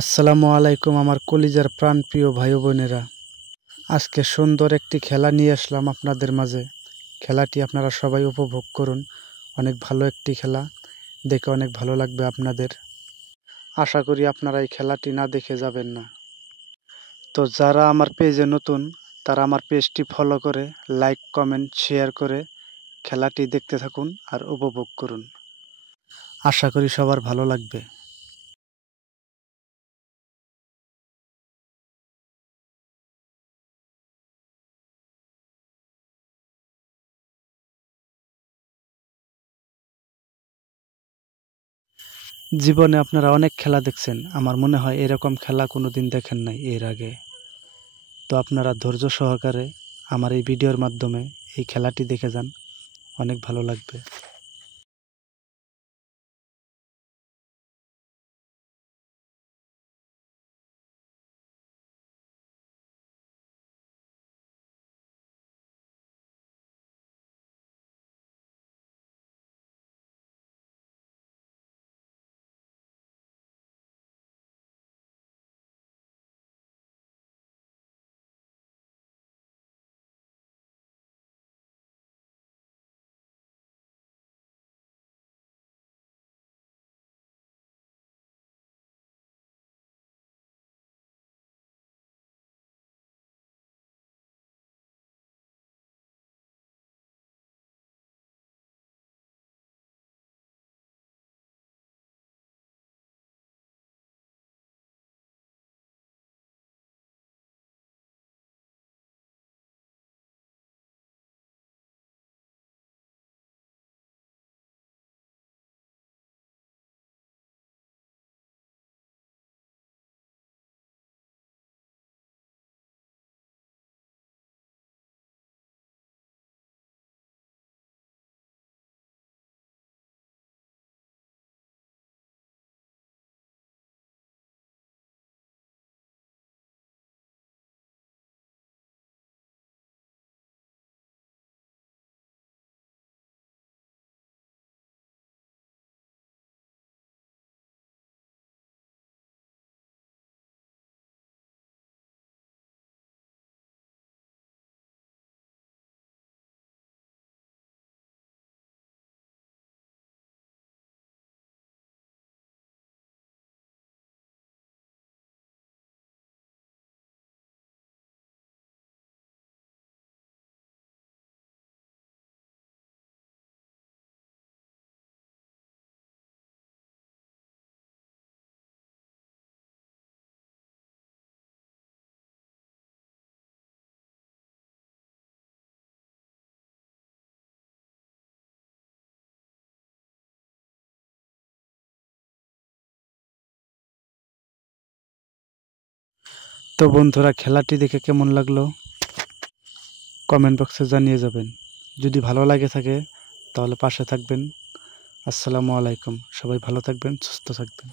আসসালামু আলাইকুম আমার কলিজার প্রাণপ্রিয় ভাই ও বোনেরা। আজকে সুন্দর একটি খেলা নিয়ে আসলাম আপনাদের মাঝে। খেলাটি আপনারা সবাই উপভোগ করুন। অনেক ভালো একটি খেলা, দেখে অনেক ভালো লাগবে আপনাদের। আশা করি আপনারা এই খেলাটি না দেখে যাবেন না। তো যারা আমার পেজে নতুন তারা আমার পেজটি ফলো করে লাইক, কমেন্ট, শেয়ার করে খেলাটি দেখতে থাকুন আর উপভোগ করুন। আশা করি সবার ভালো লাগবে। জীবনে আপনারা অনেক খেলা দেখছেন, আমার মনে হয় এরকম খেলা কোনোদিন দেখেন নাই এর আগে। তো আপনারা ধৈর্য সহকারে আমার এই ভিডিওর মাধ্যমে এই খেলাটি দেখে যান, অনেক ভালো লাগবে। তো বন্ধুরা, খেলাটি দেখে কেমন লাগলো কমেন্ট বক্সে জানিয়ে যাবেন। যদি ভালো লাগে থাকে তাহলে পাশে থাকবেন। আসসালামু আলাইকুম। সবাই ভালো থাকবেন, সুস্থ থাকবেন।